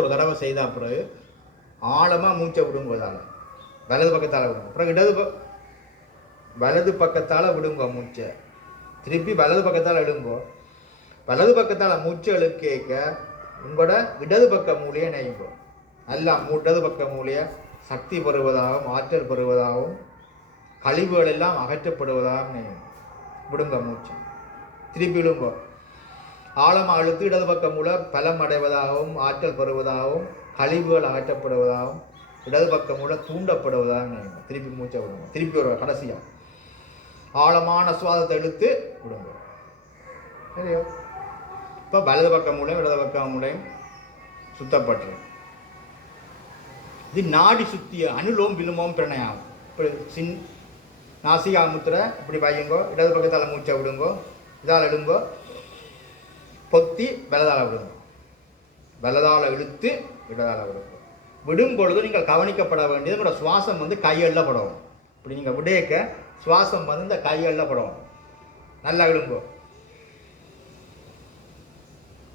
ஒரு தடவை செய்த பிறகு ஆழமாக மூச்சை விடும்போதால வலது பக்கத்தால் விடுங்க. அப்புறம் வலது பக்கத்தால் விடுங்க மூச்சை. திருப்பி வலது பக்கத்தால் இடுங்கோ. வலது பக்கத்தால் மூச்சை இழுக்க உங்களோட இடது பக்க மூலையை நெய்யுங்கோ. நல்லா இடது பக்க மூலையை சக்தி பெறுவதாகவும் ஆற்றல் பெறுவதாகவும் கழிவுகள் எல்லாம் அகற்றப்படுவதாகவும் நெய்யும். விடுங்க மூச்சு. திருப்பி விடுங்கோ. ஆழமாக அழுத்து இடது பக்கம் மூல பலம் அடைவதாகவும் ஆற்றல் பெறுவதாகவும் கழிவுகள் அகற்றப்படுவதாகவும் இடது பக்கம் மூல தூண்டப்படுவதாகவும் நினைங்க. திருப்பி மூச்சை விடுங்க. திருப்பி ஒரு கடைசியாக ஆழமான சுவாசத்தை இழுத்து விடுங்க. சரியா? இப்போ வலது பக்கம் மூலம் இடது பக்கம் மூலையும் சுத்தப்பட்டு இது நாடி சுத்திய அனுலோம் விலுமோம் பிரணயாகும். இப்படி நாசிகா முத்திரை இப்படி வையுங்கோ. இடது பக்கத்தால் மூச்சை விடுங்கோ. இதால் இடுங்கோ. பொத்தி வலதால விடுங்க. வலதால இழுத்து இடதால விடுங்க. விடும் பொழுது நீங்கள் கவனிக்கப்பட வேண்டியது உங்களோட சுவாசம் கையெல்லாம் படவும். இப்படி நீங்கள் விடேக்க சுவாசம் இந்த கையெல்லாம் படவும். நல்லா விடுங்கோ.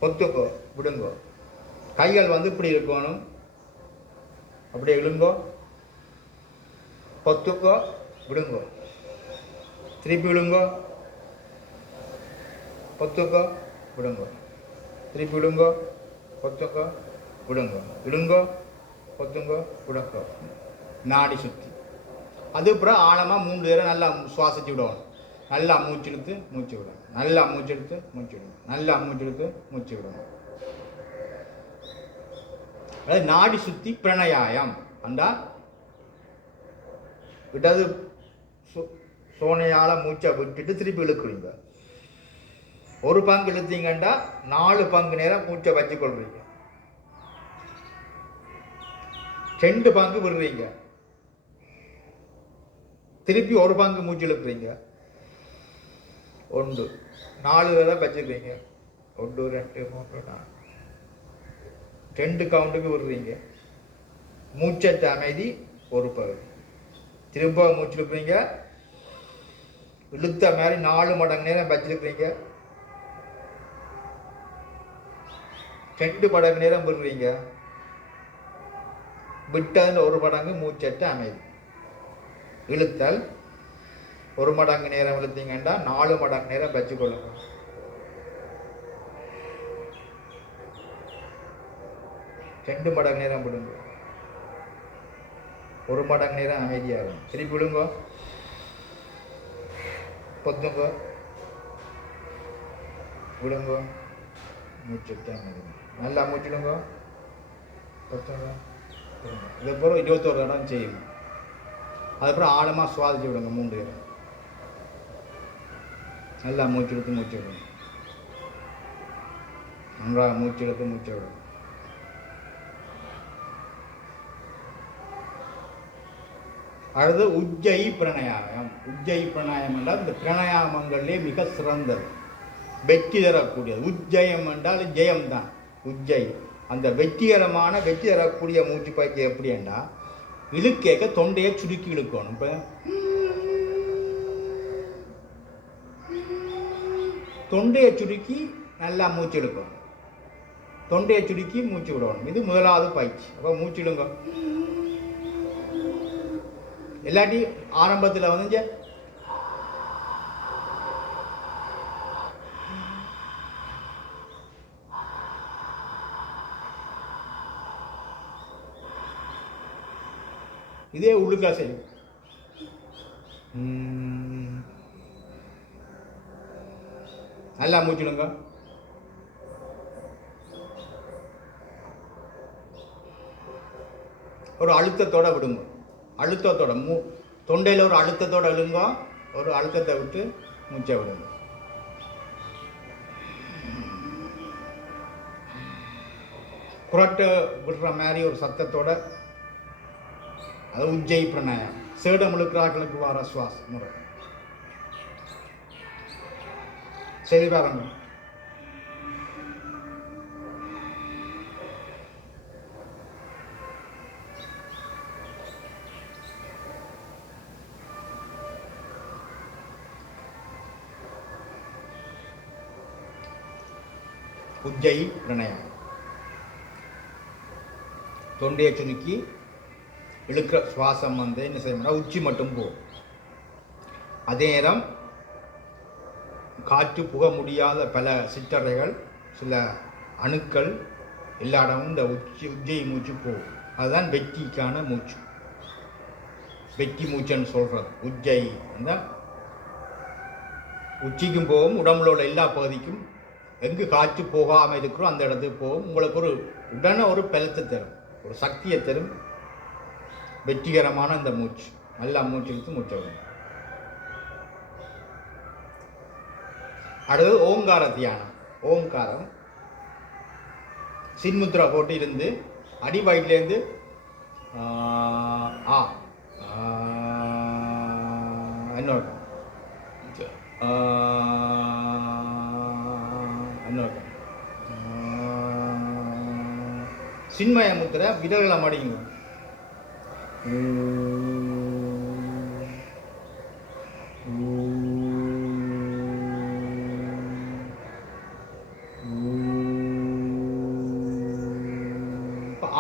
பொத்துக்கோ. விடுங்கோ. கைகள் இப்படி இருக்கணும். அப்படியே இழுங்கோ. பொத்துக்கோ. விடுங்கோ. திருப்பி விடுங்கோ. பொத்துக்கோ. விடுங்கோ. திருப்பி விடுங்கோ. பொத்துங்கோ. விடுங்கோ. இடுங்கோ. பொத்துங்கோ. விடுங்கோ. நாடி சுற்றி அதுக்கப்புறம் ஆழமாக 3 தடவை நல்லா சுவாசிச்சு விடணும். நல்லா மூச்சு இழுத்து மூச்சு விடணும். நல்லா மூச்சு எடுத்து மூச்சு விடணும். நல்லா மூச்சு எடுத்து மூச்சு விடணும். அதாவது நாடி சுத்தி பிரணயாயம். அந்த இடது சோனையால் மூச்சை விட்டுட்டு திருப்பி இழுக்குறீங்க. ஒரு பங்கு இழுத்தீங்கன்னா 4 பங்கு நேரம் மூச்சை வச்சுக்கொள்றீங்க. 2 பங்கு விடுறீங்க. திருப்பி ஒரு பங்கு மூச்சு இழுக்கிறீங்க. 1 4 தடவை வச்சுக்கிறீங்க. 1 2 3 4 2 கவுண்டுக்கு விடுறீங்க. மூச்சற்ற அமைதி ஒரு பகுதி. திரும்ப மூச்சு இழுக்கிறீங்க. இழுத்த மாதிரி 4 மடங்கு நேரம் வச்சிருக்கிறீங்க. 2 மடங்கு நேரம் விடுறீங்க. விட்டதில் 1 மடங்கு மூச்சற்ற அமைதி. இழுத்தல் 1 மடங்கு நேரம் இழுத்தீங்கன்னா 4 மடங்கு நேரம் வச்சுக்கொள்ளுங்க. ரெண்டு மடங்கு நேரம் விடுங்க. 1 மடங்கு நேரம் அமைதியாகும். திருப்பி விடுங்க. பொத்துங்க. விடுங்க. மூச்சு நல்லா மூச்சுடுங்க. பொத்துங்க. இதுக்கப்புறம் 21 இடம் செய்யுங்க. அதுக்கப்புறம் ஆழமாக சுவாதிச்சு விடுங்க. 3 தடவை நல்லா மூச்சு எடுத்து மூச்சு விடுங்க. நன்றாக மூச்சு எடுத்து மூச்சு விடுங்க. அடுத்து உஜ்ஜை பிரணயாமம். உஜ்ஜை பிரணாயம் என்றால் இந்த பிரணயாமங்களே மிக சிறந்தது, வெற்றி தரக்கூடியது. உஜ்ஜயம் என்றால் ஜெயம்தான். உஜ்ஜை அந்த வெற்றி தரக்கூடிய மூச்சு பயிற்சி எப்படி என்றால் இழுக்கேக்க தொண்டையை சுருக்கி இழுக்கணும். இப்போ தொண்டையை சுருக்கி நல்லா மூச்சு இழுக்கணும். தொண்டையை சுருக்கி மூச்சு விடணும். இது முதலாவது பயிற்சி. அப்போ மூச்சு இழுங்க. இல்லாட்டி ஆரம்பத்தில் இதே உள்ளுக்கா செய்யும். நல்லா மூச்சுடுங்க. ஒரு அழுத்தத்தோட விடுங்க. அழுத்தத்தோட தொண்டையில் ஒரு அழுத்தத்தோட இழுங்க. ஒரு அழுத்தத்தை விட்டு மூச்சை விடுங்க. குரட்டை விடுற மாதிரி ஒரு சத்தத்தோட, அது உஜ்ஜை பிரணாயம். சேடம் இழுக்கிறார்களுக்கு வர சுவாச முறை. சரி பாருங்க. உஜ்ஜை பிரணயம். தொண்டையை சுருக்கி இழுக்கிற சுவாசம் வந்து என்ன செய்யணும்னா உச்சி மட்டும் போகும். அதே நேரம் காற்று புக முடியாத பல சிற்றறைகள் சில அணுக்கள் எல்லா இடமும் இந்த உச்சி மூச்சு போகும். அதுதான் வெற்றிக்கான மூச்சு. வெற்றி மூச்சுன்னு சொல்கிறது உஜ்ஜை. அந்த உச்சிக்கும் போகும், உடம்புல உள்ள எல்லா பகுதிக்கும் எங்கு காற்று போகாமல் இருக்கிறோம் அந்த இடத்துக்கு போகும். உங்களுக்கு ஒரு உடனே ஒரு பலத்தை தரும், ஒரு சக்தியை தரும். வெற்றிகரமான இந்த மூச்சு நல்லா மூச்சு இழுத்து மூச்சை விடும். அடுத்தது ஓங்கார தியானம். ஓங்காரம் சின்முத்ரா போட்டு இருந்து அடி வயிற்றுலேருந்து இன்னொரு சின்மய முத்திரை விரல்களை மடிங்க.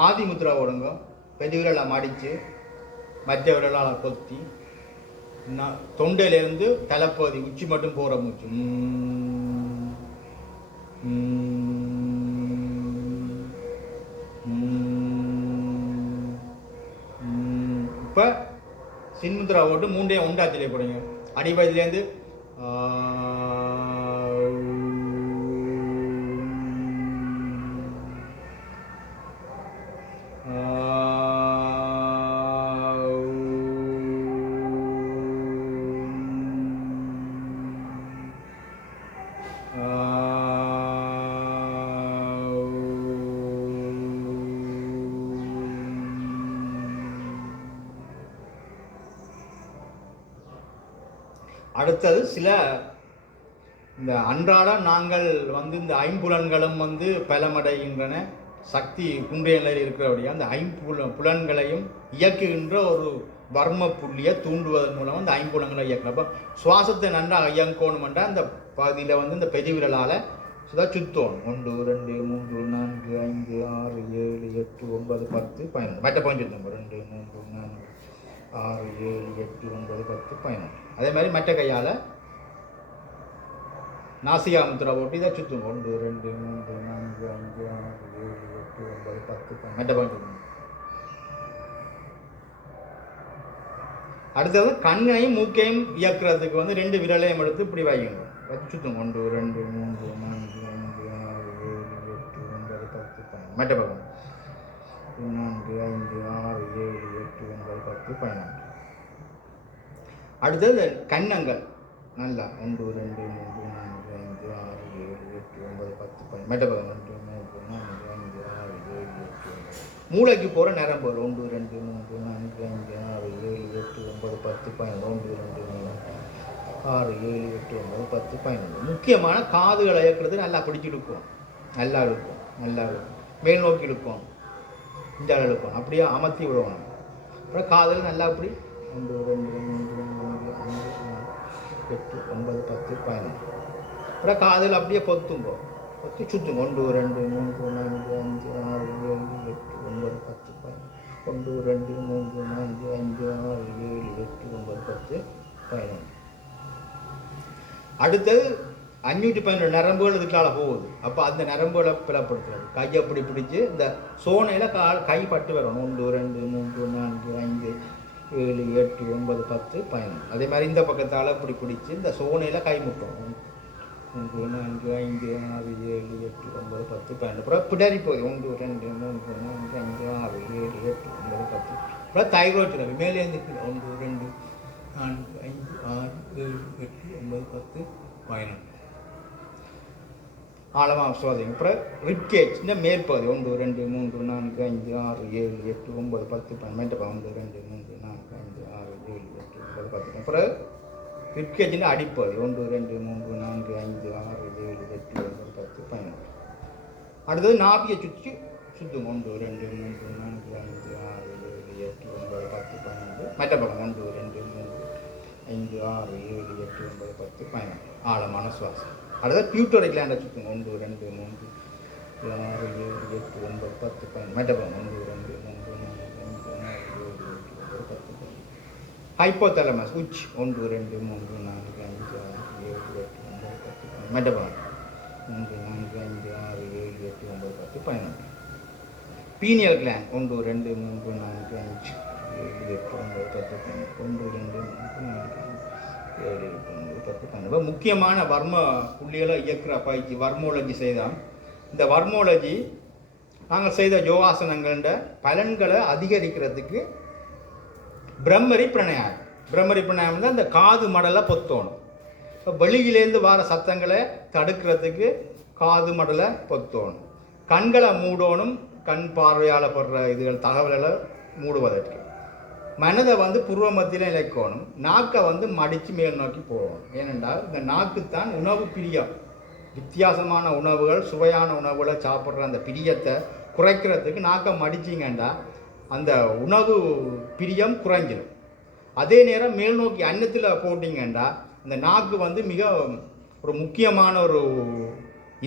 ஆதி முத்திரா ஓடுங்க. பெரிய விரலை மடித்து மற்ற விரலால் கொத்தி தொண்டையிலேருந்து தலைப்பகுதி உச்சி மட்டும் போகிற மூச்சு. இப்போ சின்முத்ரா ஓட்டு மூண்டையும் உண்டாச்சிலே போடுங்க. அடிவயதுலேருந்து அடுத்தது சில இந்த அன்றாடம் நாங்கள் வந்து இந்த ஐம்புலன்களும் வந்து பலமடைகின்றன. சக்தி குன்றிய நிலையில் இருக்கிறபடியாக அந்த புலன்களையும் இயக்குகின்ற ஒரு வர்ம புள்ளியை தூண்டுவதன் மூலம் அந்த ஐம்புலன்களை இயக்கலாம். அப்போ சுவாசத்தை நன்றாக இயங்கணுமெண்டா அந்த பகுதியில் வந்து இந்த பெரிய விரலால் சுத்தோணும். 1 2 3 4 5 6 7 8 9 10 11 மற்ற பாயிண்ட் 2 3 4 6 7 8 9 10 11. அதே மாதிரி மற்ற கையால் நாசிகா முத்திரா போட்டு இதை சுற்றும். 1 2 3 4 5 6 7 8 9 10 11 மற்ற பாயிண்ட். அடுத்தது கண்ணையும் மூக்கையும் இயக்குறதுக்கு வந்து 2 விரலையும் எடுத்து இப்படி வைக்கணும். வச்சு சுற்றும். 1 2 3 4 5 6 7 8 9 10 11 மற்ற பக்கம் 4 5 6 7 8 9 10 11. அடுத்தது கன்னங்கள் நல்லா 1 2 3 4 5 6 7 8 9 10 11 மற்ற பக்கம் 1 3 4 5 6 7 8 9. மூளைக்கு போகிற நரம்பு 1 2 3 4 5 6 7 8 9 10 11 1 2 3 6 7 8 9 10 11. முக்கியமான காதுகளை இயக்குறது நல்லா பிடிச்சி இழுக்கும். நல்லா இருக்கும், நல்லா இருக்கும். மேல் நோக்கி இழுக்கும், இந்த இழுக்கும், அப்படியே அமர்த்தி விடுவோம். அப்புறம் காதில் நல்லா அப்படி 1 2 3 4 5 6 8 9 10 11. அப்புறம் காதில் அப்படியே பொத்துங்க, பொத்தி சுற்றுங்க. 1 2 3 4 5 6 7 8 9 10 11. 1 2 3 4 5 6 7 8 9 10 11. அடுத்தது 512 நரம்புகள் இதுக்கால போகுது. அப்போ அந்த நரம்புகளை பிளப்படுத்துறது. கையை அப்படி பிடிச்சி இந்த சோனையில் கை பட்டு வரணும். 1 2 3 4 5 7 8 9 10 11. அதே மாதிரி இந்த பக்கத்தால் இப்படி பிடிச்சி இந்த சோனையில் கை முட்டணும். 3 4 5 6 7 8 9 10 11. அப்புறம் பிடரி போகுது. 1 2 3 4 5 6 7 8 9 10. அப்புறம் தைரோய்டு மேலேருந்து 1 2 4 5 6 7 8 9 10 11. ஆழமாக சுவாதிங்க. அப்புறம் ரிப்கேஜ் இந்த மேற்பகுதி 1 2 3 4 5 6 7 8 9 10 12 மேட்டப்பா 1 2 3 4 5 6 7 8 9 10. அப்புறம் ரிப்கேஜின் அடிப்பகுதி 1 2 3 4 5 6 7 8 9 10 11. அடுத்தது நாபியை சுற்றி சுற்றும். 1 2 3 4 5 6 7 8 9 10 12. மேட்டப்பக்கம் 1 2 3 5 6 7 8 9 10 11. ஆழமான சுவாசம். அடுத்தது பியூட்டரி கிளாண்டை சுற்றுங்க. 1 2 3 6 7 8 9 10 11. மேட்டப்பக்கம் 1 2 3 ஹைப்போதலமஸ் உச் 1 2 3 4 5 6 7 8 9 10 மெட்டபால் 3 4 5 6 7 8 9 10 11 பீனியல் கிளாண்ட் 1 2 3 4 5 7 8 9 10 1 2 3 4 7 8 9 10 12 முக்கியமான வர்ம புள்ளிகளை இயக்குற பயிற்சி வர்மோலஜி செய்தால் இந்த வர்மோலஜி நாங்கள் செய்த யோகாசனங்கள பலன்களை அதிகரிக்கிறதுக்கு பிரம்மரி பிராணாயாமம் தான் இந்த காது மடலை பொத்தோணும். இப்போ வெளியிலேருந்து வர சத்தங்களை தடுக்கிறதுக்கு காது மடலை பொத்தோணும். கண்களை மூடணும், கண் பார்வையால் படுற இதுகள் தகவல்களை மூடுவதற்கு. மனதை புருவ மத்தியில் இழைக்கணும். நாக்கை மடித்து மேல் நோக்கி போகணும். ஏனென்றால் இந்த நாக்குத்தான் உணவு பிரியம். வித்தியாசமான உணவுகள், சுவையான உணவுகளை சாப்பிட்ற அந்த பிரியத்தை குறைக்கிறதுக்கு நாக்கை மடிச்சிங்கண்டா அந்த உணவு பிரியம் குறைஞ்சிடும். அதே நேரம் மேல் நோக்கி அன்னத்தில் போட்டிங்கண்டா இந்த நாக்கு மிக ஒரு முக்கியமான ஒரு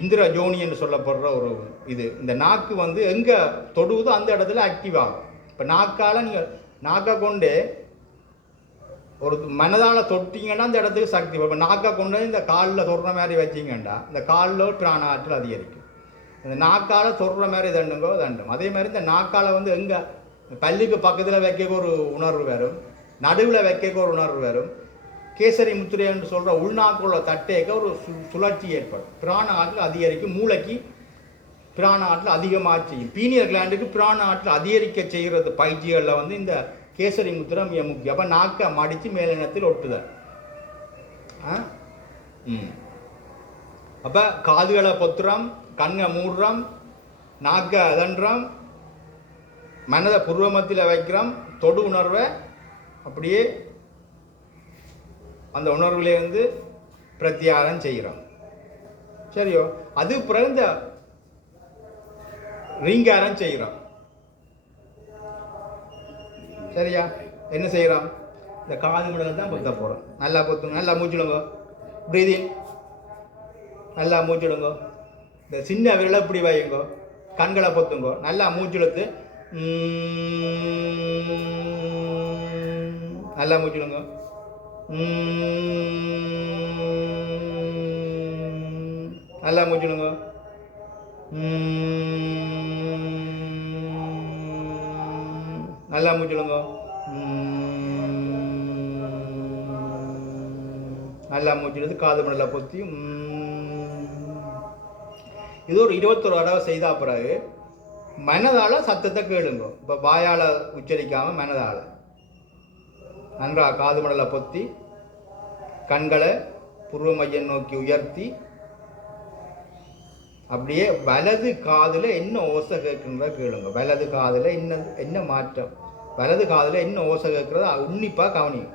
இந்திர ஜோனி என்று சொல்லப்படுற ஒரு இது. இந்த நாக்கு எங்கே தொடுவதோ அந்த இடத்துல ஆக்டிவ் ஆகும். இப்போ நாக்கால் நீங்கள் நாக்கை கொண்டு ஒரு மனதால் தொட்டிங்கன்னா அந்த இடத்துக்கு சக்தி. இப்போ நாக்கை கொண்டு இந்த காலில் தொடுற மாதிரி வச்சிங்கண்டா இந்த காலில் பிராண ஆற்றல் அதிகரிக்கும். இந்த நாக்கால் தொடுற மாதிரி தண்டுங்கோ தண்டும். அதே மாதிரி இந்த நாக்கால் எங்கே பல்லுக்கு பக்கத்தில் வைக்க ஒரு உணர்வு வரும், நடுவில் வைக்க ஒரு உணர்வு வரும். கேசரி முத்திரை என்று சொல்கிற உள்நாக்குள்ள தட்டேக்க ஒரு சுழற்சி ஏற்படும். பிராண ஆற்றல் அதிகரிக்கும். மூளைக்கு பிராண ஆற்றல் அதிகமாக செய்யும். பீனியல் கிளாண்டுக்கு பிராண ஆற்றல் அதிகரிக்க செய்கிறது பயிற்சிகளில் இந்த கேசரி முத்திரை மிக முக்கியம். அப்போ நாக்கை மடித்து மேலினத்தில் ஒட்டுதல். அப்போ காதுகளை பொத்துறோம், கண்ணை மூடுறோம், நாக்கை அதன்றோம், மனதை புருவமத்தில் வைக்கிறோம். தொடு உணர்வை அப்படியே அந்த உணர்வுலேருந்து பிரத்தியாரம் செய்கிறோம். சரியோ? அது பிறகு இந்த ரீங்காரம் செய்கிறோம். சரியா? என்ன செய்கிறோம்? இந்த காது மடலை தான் பொத்த போகிறோம். நல்லா பொத்துங்க, நல்லா மூச்சுடுங்க. ப்ரீதிங் நல்லா மூச்சுடுங்க. இந்த சின்ன விரலை இப்படி வையுங்க, கண்களை பொத்துங்க, நல்லா மூச்சுடுத்து நல்லா மூச்சுடுங்க. நல்லா மூச்சுடுங்க. நல்லா மூச்சுடுங்க. நல்லா மூச்சுடுது. காது மடலை பொத்தி இது ஒரு 21 தடவை செய்தா பிறகு மனதால் சத்தத்தை கேளுங்க. இப்போ வாயால் உச்சரிக்காமல் மனதால் நன்றாக காது மடலை பொத்தி கண்களை புருவ மையம் நோக்கி உயர்த்தி அப்படியே வலது காதில் என்ன ஓசை கேட்குறத கேளுங்க. வலது காதில் என்ன மாற்றம், வலது காதில் என்ன ஓசை கேட்குறத உன்னிப்பாக கவனிங்க.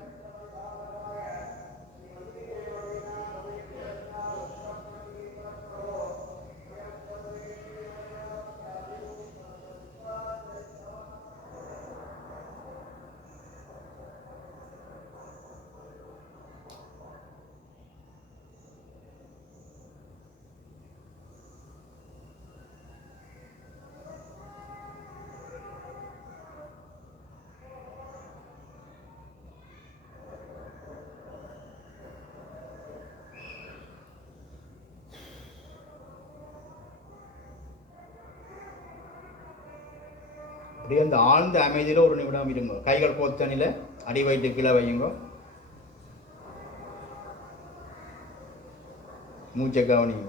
அப்படியே அந்த ஆழ்ந்த அமைதியில் ஒரு நிமிடம் இருங்க. கைகள் கோத்தனில் அடி வயிற்று கீழே வையுங்க. மூச்சை கவனிங்க.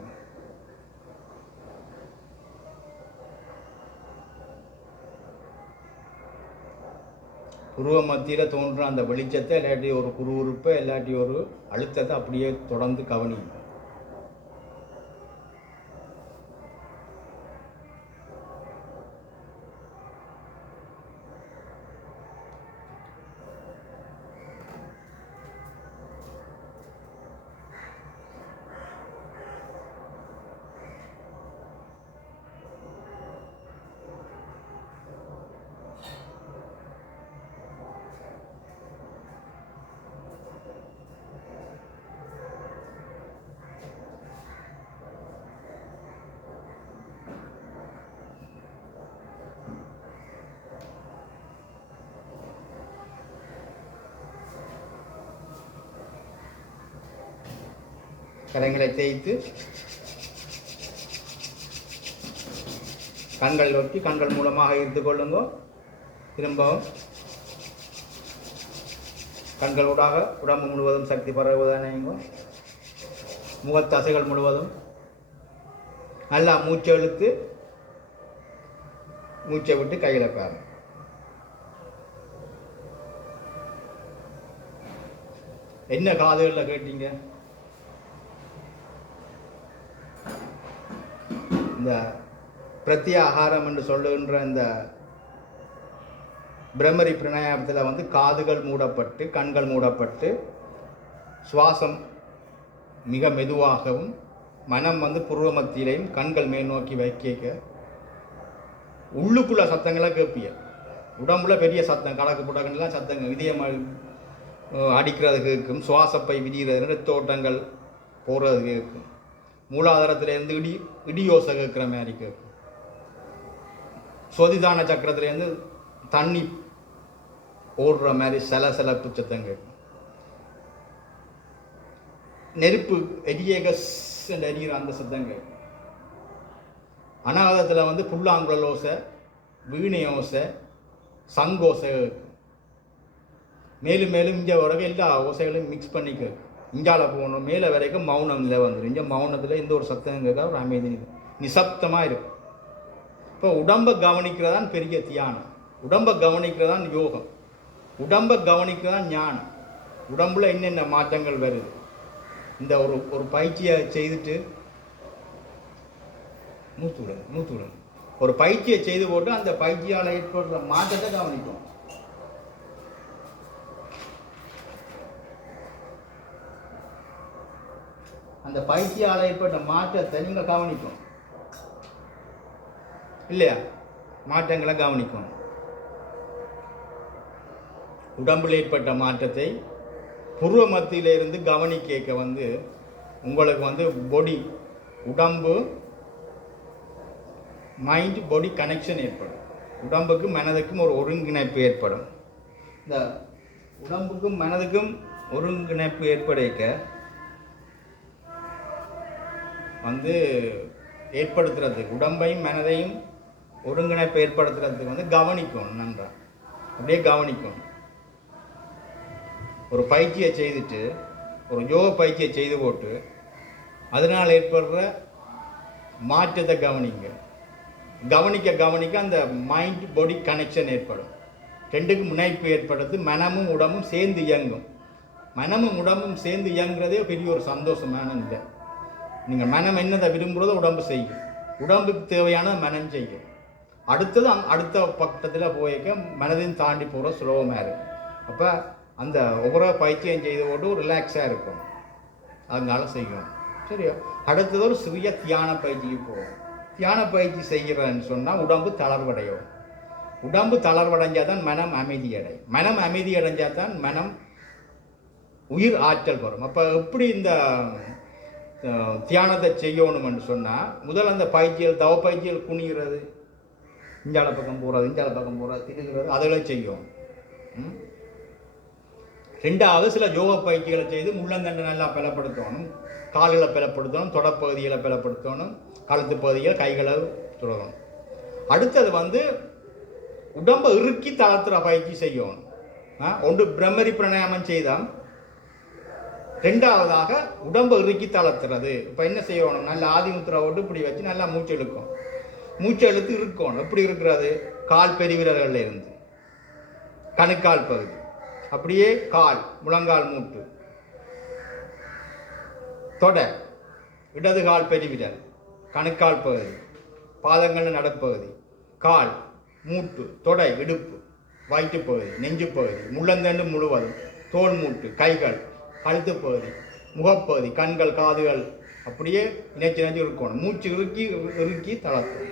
புருவ மத்தியில் தோன்ற அந்த வெளிச்சத்தை இல்லாட்டி ஒரு குறுகுறுப்பை இல்லாட்டி ஒரு அழுத்தத்தை அப்படியே தொடர்ந்து கவனிங்க. கரங்களை தேய்த்து கண்கள் ஒட்டி கண்கள் மூலமாக இருந்து கொள்ளுங்க. திரும்பவும் கண்களூடாக உடம்பு முழுவதும் சக்தி பரவுவதானேங்க. முகத்தசைகள் முழுவதும் நல்லா மூச்சை இழுத்து மூச்சை விட்டு கையில் பாருங்க. என்ன காதுகளில் கேட்டீங்க? இந்த பிரத்யாகாரம் என்று சொல்லுகின்ற இந்த பிரம்மரி பிராணாயாமத்தில் வந்து காதுகள் மூடப்பட்டு கண்கள் மூடப்பட்டு சுவாசம் மிக மெதுவாகவும் மனம் வந்து புருவ மத்தியிலையும் கண்கள் மேல் நோக்கி வைக்க உள்ளுக்குள்ள சத்தங்களை கேட்பிய. உடம்புல பெரிய சத்தம் கலக்கு புடகெல்லாம் சத்தங்கள் இதயம் அடிக்கிறது கேட்கும், சுவாசப்பை விதிகிறது, ரத்தோட்டங்கள் போகிறது கேட்கும், மூலாதாரத்திலேருந்து இடியோசை கேட்குற மாதிரி கேட்கும், சொதிதான சக்கரத்திலேருந்து தண்ணி ஓடுற மாதிரி சலசலப்பு சத்தம் கேட்கும், நெருப்பு எரியகஸ் என்று எரிகிற அந்த சத்தம் கேட்கும். அநாகதத்தில் வந்து புல்லாங்குழல் ஓசை, வீணை ஓசை, சங்கோசை கேட்கும். மேலும் மேலும் இங்கே வர எல்லா ஓசைகளையும் மிக்ஸ் பண்ணி கேட்கும். இங்கால போகணும் மேலே வரைக்கும் மௌனம்ல வந்துடும். இங்கே மௌனத்தில் எந்த ஒரு சத்தம் கேட்க ஒரு அமைதி நிசப்தமாக இருக்கும். இப்போ உடம்பை கவனிக்கிறதான் பெரிய தியானம், உடம்பை கவனிக்கிறதான் யோகம், உடம்பை கவனிக்கிறதான் ஞானம். உடம்புல என்னென்ன மாற்றங்கள் வருது இந்த ஒரு பயிற்சியை செய்துட்டு மூத்துவிடுங்க. ஒரு பயிற்சியை செய்து போட்டு அந்த பயிற்சியால் ஏற்படுற மாற்றத்தை கவனிக்கும். அந்த பயிற்சியால் ஏற்பட்ட மாற்றத்தை நீங்கள் கவனிக்கும் இல்லையா? மாற்றங்களை கவனிக்கும். உடம்பில் ஏற்பட்ட மாற்றத்தை புருவ மத்தியிலிருந்து கவனிக்க வந்து உங்களுக்கு வந்து பொடி உடம்பு மைண்ட் பாடி கனெக்ஷன் ஏற்படும். உடம்புக்கும் மனதுக்கும் ஒரு ஒருங்கிணைப்பு ஏற்படும். இந்த உடம்புக்கும் மனதுக்கும் ஒருங்கிணைப்பு ஏற்படுக்க வந்து ஏற்படுத்துறதுக்கு உடம்பையும் மனதையும் ஒருங்கிணைப்பு ஏற்படுத்துறதுக்கு வந்து கவனிக்கணும். நன்றா அப்படியே கவனிக்கணும். ஒரு பயிற்சியை செய்துட்டு ஒரு யோக பயிற்சியை செய்து போட்டு அதனால் ஏற்படுற மாற்றத்தை கவனிங்க. கவனிக்க அந்த மைண்ட் பாடி கனெக்ஷன் ஏற்படும். ரெண்டுக்கும் முனைப்பு ஏற்படுறது. மனமும் உடம்பும் சேர்ந்து இயங்கும். மனமும் உடம்பும் சேர்ந்து இயங்குறதே பெரிய ஒரு சந்தோஷமான இல்லை. நீங்கள் மனம் என்னதை விரும்புகிறதோ உடம்பு செய்யும், உடம்புக்கு தேவையான மனம் செய்யும். அடுத்தது அடுத்த பக்கத்தில் போய்க்க மனதையும் தாண்டி போகிற சுலபமாக இருக்கும். அப்போ அந்த ஒவ்வொரு பயிற்சியும் செய்து போட்டு ரிலாக்ஸாக இருக்கும், அதனால செய்யும். சரியா? அடுத்தது ஒரு சிறிய தியான பயிற்சிக்கு போகும். தியான பயிற்சி செய்கிறன்னு சொன்னால் உடம்பு தளர்வடையும். உடம்பு தளர்வடைஞ்சால் தான் மனம் அமைதியடையும். மனம் அமைதி அடைஞ்சால் தான் மனம் உயிர் ஆற்றல் வரும். அப்போ எப்படி இந்த தியானத்தை செய்யணும்னு சொன்னால் முதல் அந்த பயிற்சிகள் தவ பயிற்சிகள் குனிகிறது, இஞ்சால பக்கம் போகிறது, இஞ்சால பக்கம் போகிறது, திருகிறது, அதெல்லாம் செய்யும். ரெண்டாவது சில யோக பயிற்சிகளை செய்து முள்ளந்தண்டை நல்லா பலப்படுத்தணும், கால்களை பலப்படுத்தணும், தொடப்பகுதிகளை பலப்படுத்தணும், கழுத்து பகுதிகளை கைகளை தொடரணும். அடுத்தது வந்து உடம்பை இறுக்கி தளர்த்துற பயிற்சி செய்யணும். ஒன்று பிரம்மரி பிராணாயாமம் செய்தால், ரெண்டாவதாக உடம்பை இறுக்கி தளர்த்துறது. இப்போ என்ன செய்யணும்? நல்லா ஆதிமுத்திரை ஓட்டு இப்படி வச்சு நல்லா மூச்சு இழுக்கும். மூச்சு இழுத்து இருக்கணும். எப்படி இருக்கிறது? கால் பெருவிரல்களில் இருந்து கணுக்கால் பகுதி, அப்படியே கால் முழங்கால் மூட்டு, தொடை, இடது கால் பெருவிரல், கணுக்கால் பகுதி, பாதங்கள் நடப்பகுதி, கால் மூட்டு, தொடை, இடுப்பு, வயிற்று பகுதி, நெஞ்சு பகுதி, முள்ளந்தண்டு முழுவதும், தோல் மூட்டு, கைகள், கழுத்து பகுதி, முகப்பகுதி, கண்கள், காதுகள், அப்படியே இணைச்சி இருக்கணும். மூச்சு இறுக்கி தளர்த்தணும்.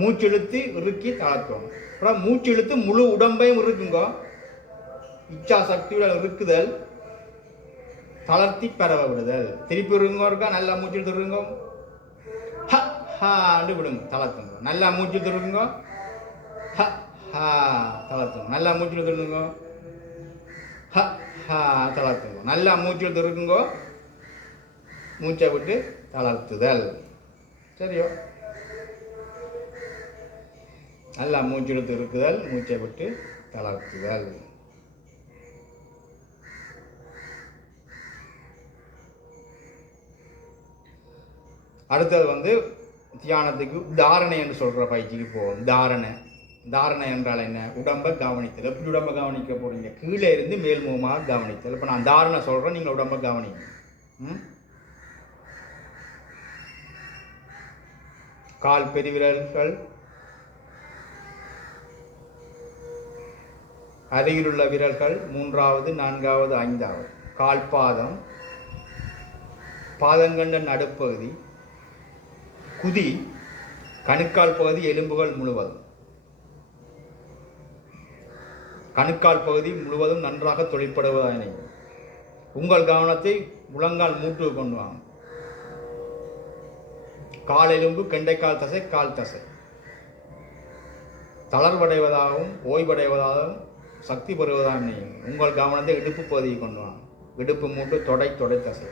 மூச்சு இழுத்து இறுக்கி தளர்த்தணும். அப்புறம் மூச்சு இழுத்து முழு உடம்பையும் இருக்குங்க. இச்சா சக்தியுடன் இருக்குதல், தளர்த்தி பரவ விடுதல். திருப்பி இருக்கா நல்லா மூச்சு எடுத்துருங்க, ஹாண்டு விடுங்க, தளர்த்துங்க. நல்லா மூச்சு எடுத்துருங்க, தளர்த்துங்க. நல்லா மூச்சு எடுத்துருங்க, தளர்த்துங்க. நல்லா மூச்சு எடுத்துருக்குங்க, மூச்சை விட்டு தளர்த்துதல். சரியோ? நல்லா மூச்செடுத்து இருக்குதல், மூச்சை விட்டு தளர்த்துதல். அடுத்தது வந்து தியானத்துக்கு தாரணை என்று சொல்கிற பயிற்சிக்கு போவோம். தாரணை என்றால் என்ன? உடம்பை கவனித்தல். எப்படி உடம்பை கவனிக்க போகிறீங்க? கீழே இருந்து மேல்முகமாக கவனித்தல். இப்போ நான் தாரணை சொல்கிறேன், நீங்கள் உடம்பை கவனிங்க. கால் பெருவிரல்கள், அருகிலுள்ள விரல்கள், 3வது 4வது 5வது, கால் பாதம், பாதங்கண்ட நடுப்பகுதி, குதி, கணுக்கால் பகுதி, எலும்புகள் முழுவதும். கணுக்கால் பகுதி முழுவதும் நன்றாக தொழிற்படுவதாய் உங்கள் கவனத்தை முழங்கால் மூட்டுக்கு கொண்டு வாங்க. கால் எலும்பு, கெண்டைக்கால் தசை, கால் தசை தளர்வடைவதாகவும் ஓய்வடைவதாகவும் சக்தி பெறுவதாகவும் நீங்கள் உங்கள் கவனத்தை இடுப்பு பகுதியை கொண்டு வாங்க. இடுப்பு மூட்டு, தொடை தசை.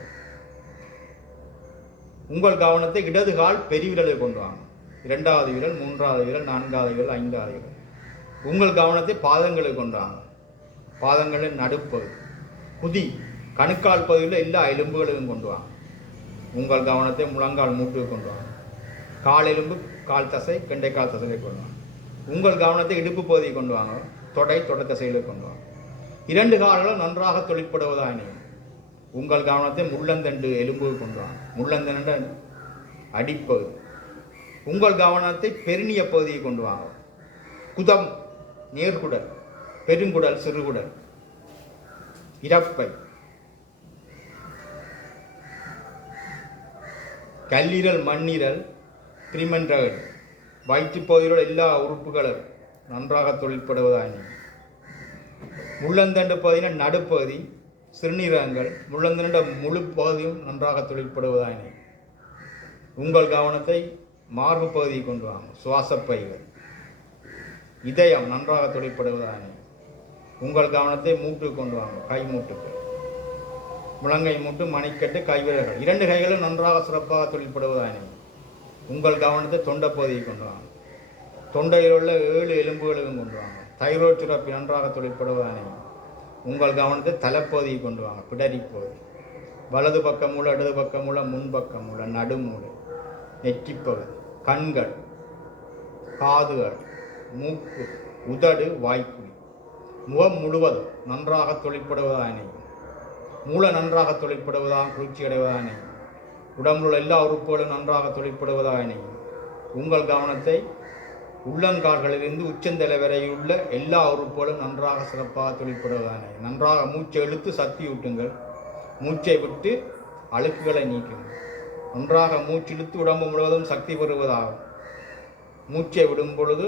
உங்கள் கவனத்தை இடது கால் பெருவிரலை கொண்டு வாங்க. 2வது விரல், 3வது விரல், 4வது விரல், 5வது விரல். உங்கள் கவனத்தை பாதங்களை கொண்டு வாங்க. பாதங்களின் நடுப்பகுதி, குதி, கணுக்கால் பகுதியில் எல்லா எலும்புகளையும் கொண்டு வாங்க. உங்கள் கவனத்தை முழங்கால் மூட்டுக்கு கொண்டு வாங்க. கால் எலும்பு, கால் தசை, கெண்டைக்கால் தசையை கொண்டு வாங்க. உங்கள் கவனத்தை இடுப்பு பகுதியை கொண்டு வாங்க. தொடை தசைகளை கொண்டு வாங்க. 2 கால்களும் நன்றாக தொழிற்படுவதாக உங்கள் கவனத்தை முள்ளந்தண்டு எலும்புக்கு கொண்டு வாங்க. முள்ளந்தண்டு அடிப்பகுதி. உங்கள் கவனத்தை பெருநிய பகுதியை கொண்டு வாங்க. குதம், நேர்குடல், பெருங்குடல், சிறுகுடல், இறப்பை, கல்லீரல், மண்ணீரல், திரிமன்றகள், வயிற்றுப்பகுதியோட எல்லா உறுப்புகளும் நன்றாக தொழிற்படுவதாக. முள்ளந்தண்டு பகுதியின் நடுப்பகுதி, சிறுநீரகங்கள், முள்ளந்தண்ட முழு பகுதியும் நன்றாக தொழிற்படுவதாக. உங்கள் கவனத்தை மார்பு பகுதியை கொண்டு வாங்க. சுவாசப்பைகள், இதயம் நன்றாக தொழிற்படுவதாக. உங்கள் கவனத்தை மூட்டுக்கு கொண்டு வாங்க. கை மூட்டுக்கு, முழங்கை மூட்டு, மணிக்கட்டு, கைவிரல்கள், 2 கைகளும் நன்றாக சிறப்பாக தொழிற்படுவதாக. உங்கள் கவனத்தை தொண்டை பகுதியை கொண்டு வாங்க. தொண்டையில் உள்ள 7 எலும்புகளையும் கொண்டு வாங்க. தைரோய்டு சுரப்பி நன்றாக தொழிற்படுவதாக. உங்கள் கவனத்தை தலைப்பகுதியை கொண்டு வாங்க. பிடரி பகுதி, வலது பக்க மூளை, இடது பக்க மூளை, முன்பக்க மூளை, நடுமூளை, நெற்றிப்பகுதி, கண்கள், காதுகள், மூக்கு, உதடு, வாய்க்குழி, முகம் முழுவதும் நன்றாக தொழிற்படுவதாக. மூளை நன்றாக தொழிற்படுவதாக, குளிர்ச்சி அடைவதாக. உடம்புள்ள எல்லா உறுப்புகளும் நன்றாக தொழிற்படுவதாக. உங்கள் கவனத்தை உள்ளங்கால்களிலிருந்து உச்சந்தலை வரையுள்ள எல்லா உறுப்புகளும் நன்றாக சிறப்பாக தொழிற்படுவதாக. நன்றாக மூச்சை இழுத்து சக்தி ஊட்டுங்கள். மூச்சை விட்டு அழுக்குகளை நீக்குங்கள். நன்றாக மூச்சு இழுத்து உடம்பு முழுவதும் சக்தி பெறுவதாகும். மூச்சை விடும் பொழுது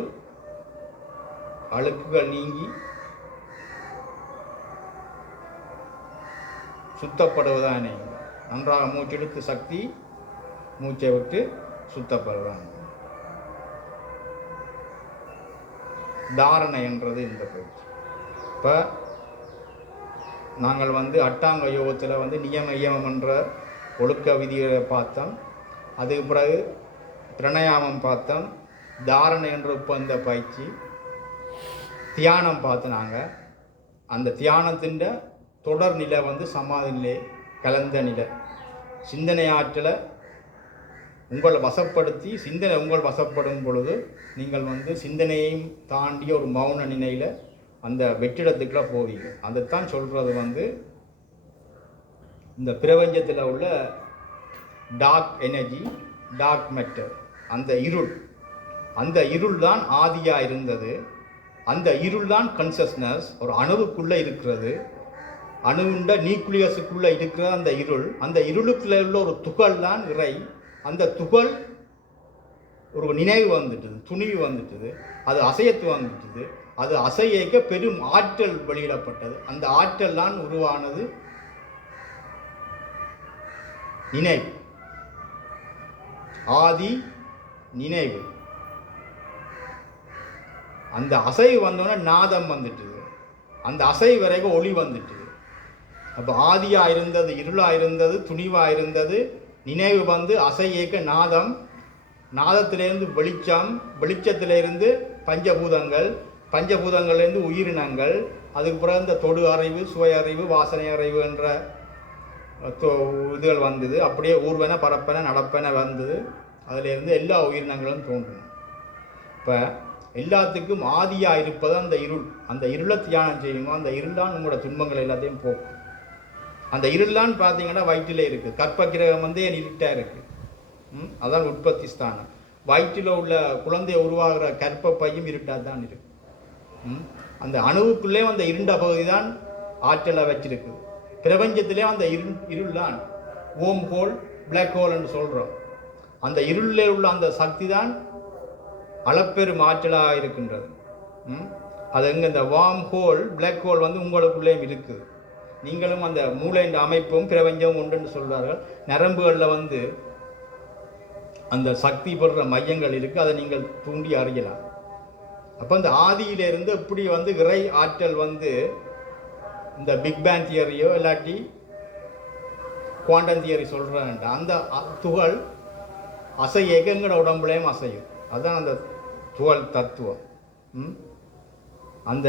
அழுக்குகள் நீங்கி சுத்தப்படுவதான. நன்றாக மூச்செடுத்து சக்தி, மூச்சை விட்டு சுத்தப்படுவதான. தாரணை என்றது இந்த பயிற்சி. இப்போ நாங்கள் அட்டாங்க யோகத்தில் நியம இயமம் என்ற ஒழுக்க விதிகளை பார்த்தோம். அதுக்கு பிறகு பிரணயாமம் பார்த்தோம். தாரணை என்ற இப்போ இந்த பயிற்சி தியானம் பார்த்து நாங்கள் அந்த தியானத்தின் தொடர் நிலை சமாதி நிலை, கலந்த நிலை. சிந்தனை ஆற்றலை உங்களை வசப்படுத்தி, சிந்தனை உங்கள் வசப்படும் பொழுது நீங்கள் சிந்தனையையும் தாண்டிய ஒரு மௌன நிலையில் அந்த வெற்றிடத்துக்குள்ள போவீங்க. அதைத்தான் சொல்கிறது இந்த பிரபஞ்சத்தில் உள்ள டார்க் எனர்ஜி, டார்க் மேட்டர், அந்த இருள் தான் ஆதியாக இருந்தது. அந்த இருள் தான் கன்சியஸ்னஸ். ஒரு அணுவுக்குள்ளே இருக்கிறது, அணுவுண்ட நியூக்ளியஸுக்குள்ளே இருக்கிற அந்த இருளுக்குள்ளே உள்ள ஒரு துகள் தான் இறை. அந்த துகள் ஒரு நினைவு வந்துட்டுது, துணிவு வந்துட்டுது, அது அசையத்து வந்துட்டுது. அது அசையக்க பெரும் ஆற்றல் வெளியிடப்பட்டது. அந்த ஆற்றல் தான் உருவானது நினைவு, ஆதி நினைவு. அந்த அசை வந்தோடனே நாதம் வந்துட்டுது, அந்த அசை வரைக்கும் ஒளி வந்துட்டுது. அப்போ ஆதியாக இருந்தது இருளாக இருந்தது, துணிவாக இருந்தது, நினைவு வந்து அசை இயக்க நாதம், நாதத்திலிருந்து வெளிச்சம், வெளிச்சத்திலிருந்து பஞ்சபூதங்கள், பஞ்சபூதங்கள்லேருந்து உயிரினங்கள், அதுக்கு பிறகு இந்த தொடு அறிவு, சுவை அறிவு, வாசனை அறிவு என்ற இதுகள் வந்தது. அப்படியே ஊர்வன பரப்பன நடப்பன வந்தது. அதிலிருந்து எல்லா உயிரினங்களும் தோன்றும். இப்போ எல்லாத்துக்கும் ஆதியாக இருப்பது அந்த இருள். அந்த இருளை தியானம் செய்யுமோ அந்த இருளான் உங்களோட துன்பங்கள் எல்லாத்தையும் போக்கும். அந்த இருளான்னு பார்த்தீங்கன்னா வயிற்றில் இருக்குது. கற்பக்கிரகம் வந்து என் இருட்டாக இருக்குது. அதான் உற்பத்தி ஸ்தானம். வயிற்றில் உள்ள குழந்தைய உருவாகிற கற்ப பையும் இருட்டாக தான் இருக்குது. அந்த அணுவுக்குள்ளே அந்த இருண்ட பகுதி தான் ஆற்றலை வச்சிருக்கு. பிரபஞ்சத்திலே அந்த இருள் தான் ஓம் ஹோல், பிளாக் ஹோல் என்று சொல்கிறோம். அந்த இருளில் உள்ள அந்த சக்தி தான் அளப்பெரும் ஆற்றலாக இருக்கின்றது. அது எங்கே இந்த வார்ம் ஹோல், பிளாக் ஹோல் வந்து உங்களுக்குள்ளேயும் இருக்குது. நீங்களும் அந்த மூளைன்ற அமைப்பும் பிரபஞ்சமும் உண்டுன்னு சொல்கிறார்கள். நரம்புகளில் வந்து அந்த சக்தி பெறுற மையங்கள் இருக்குது. அதை நீங்கள் தூண்டி அறியலாம். அப்போ இந்த ஆதியிலிருந்து எப்படி வந்து இறை ஆற்றல் வந்து இந்த பிக் பேங் தியரியோ இல்லாட்டி குவாண்டம் தியரி சொல்கிறேன்ட்டு அந்த துகள் அசைய எங்கட உடம்புலையும் அசையும். அதுதான் அந்த துகள் தத்துவம், அந்த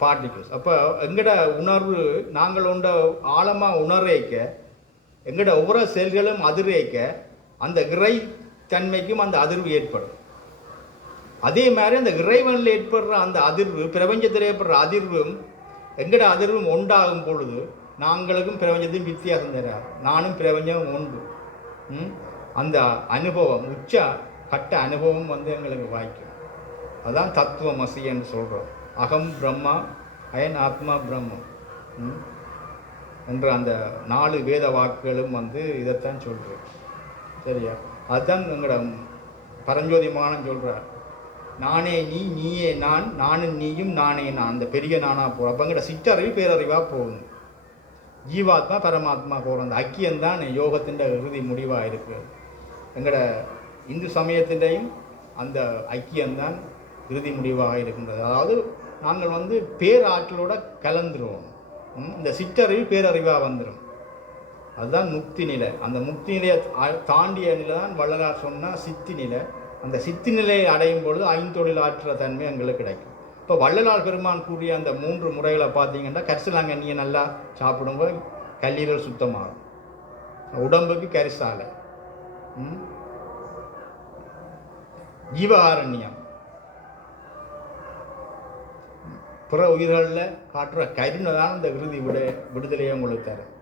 பார்ட்டிகிள்ஸ். அப்போ எங்கட உணர்வு நாங்கள் உண்ட ஆழமாக உணர்வைக்க எங்கட ஒவ்வொரு செல்களும் அதிர்வைக்க அந்த இறை தன்மைக்கும் அந்த அதிர்வு ஏற்படும். அதே மாதிரி அந்த இறைவனில் ஏற்படுற அந்த அதிர்வு, பிரபஞ்சத்தில் ஏற்படுற அதிர்வும் எங்கட அதிர்வும் உண்டாகும் பொழுது நாங்களுக்கும் பிரபஞ்சத்தையும் வித்தியாசம் தராது. நானும் பிரபஞ்சமும் உண்டு. அந்த அனுபவம், உச்ச கட்ட அனுபவம் வந்து எங்களுக்கு வாய்க்கும். அதுதான் தத்துவமசி என்று சொல்கிறோம். அகம் பிரம்மா, அயன் ஆத்மா பிரம்மம் என்ற அந்த 4 வேத வாக்குகளும் வந்து இதைத்தான் சொல்கிறோம். சரியா? அதுதான் எங்களோட பரஞ்சோதி மகானம் சொல்கிறார். நானே நீ, நீயே நான், நானும் நீயும் நானே நான். அந்த பெரிய நானாக போகிறோம். அப்போ எங்கள்ட சிற்றறிவு பேரறிவாக போகணும். ஜீவாத்மா பரமாத்மா போகிறோம். அந்த ஐக்கியம்தான் யோகத்தின் இறுதி முடிவாக இருக்குது. எங்களோட இந்து சமயத்திலையும் அந்த ஐக்கியம்தான் இறுதி முடிவாக இருக்கின்றது. அதாவது நாங்கள் வந்து பேராற்றலோட கலந்துருவோம். இந்த சிற்றறிவு பேரறிவாக வந்துடும். அதுதான் முக்தி நிலை. அந்த முக்தி நிலையை தாண்டிய நிலை தான் வள்ளலார் சொன்னால் சித்தி நிலை. அந்த சித்தி நிலையை அடையும் பொழுது ஐந்தொழில் ஆற்றுற தன்மை எங்களுக்கு கிடைக்கும். இப்போ வள்ளலார் பெருமான் கூறிய அந்த 3 முறைகளை பார்த்தீங்கன்னா, கரிசலாங்கண்ணியை நல்லா சாப்பிடும்போது கல்லீரல் சுத்தமாகும், உடம்புக்கு கரிசாலை, ஜீவகாரண்யம், பிற உயிர்களில் காட்டுற கருணை தான் அந்த விடுதலையை உங்களுக்கு தரும்.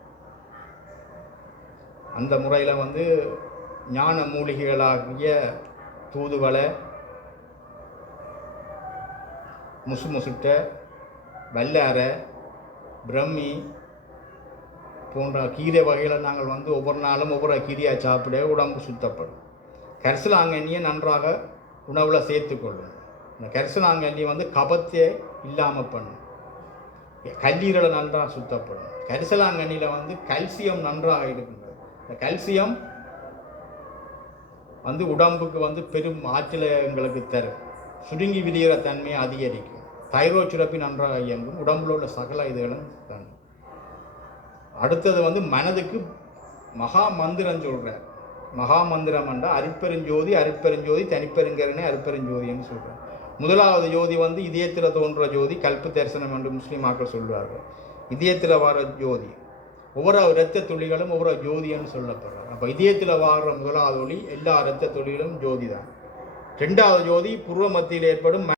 அந்த முறையில் வந்து ஞான மூலிகைகளாகிய தூதுவளை, முசுமுசுட்டை, வல்லாரை, பிரம்மி போன்ற கீரை வகைகளை நாங்கள் வந்து ஒவ்வொரு நாளும் ஒவ்வொரு கீரையாக சாப்பிட உடம்பு சுத்தப்படும். கரிசலாங்கண்ணியை நன்றாக உணவில் சேர்த்துக்கொள்ளும். இந்த கரிசலாங்கண்ணி வந்து கபத்தை இல்லாமல் பண்ணும். கல்லீரலை நன்றாக சுத்தப்படும். கரிசலாங்கண்ணியில் வந்து கல்சியம் நன்றாக இருக்கின்றது. இந்த கல்சியம் வந்து உடம்புக்கு வந்து பெரும் ஆற்றலை எங்களுக்கு தரும். சுருங்கி விரிகிற தன்மையை அதிகரிக்கும். தைராய்டு சுரப்பி நன்றாக இயங்கும். உடம்புல உள்ள சகல இதுகளும் தரும். அடுத்தது வந்து மனதுக்கு மகா மந்திரம் சொல்கிறார். மகா மந்திரம் என்றால் அருட்பெருஞ்சோதி, அருட்பெருஞ்சோதி, தனிப்பெருங்கருணை, அருட்பெருஞ்சோதின்னு சொல்கிறார். முதலாவது ஜோதி வந்து இதயத்தில் தோன்ற ஜோதி, கல்ப தரிசனம் என்று முஸ்லீமாக்கள் சொல்வார்கள். இதயத்தில் வர ஜோதி, ஒவ்வொரு இரத்த துளிகளும் ஒவ்வொரு ஜோதின்னு சொல்லப்படுறாங்க. அப்போ இதயத்தில் வாடுற முதலாவது ஒளி எல்லா இரத்த துளிகளும் ஜோதி தான். 2வது ஜோதி புருவ மத்தியில் ஏற்படும்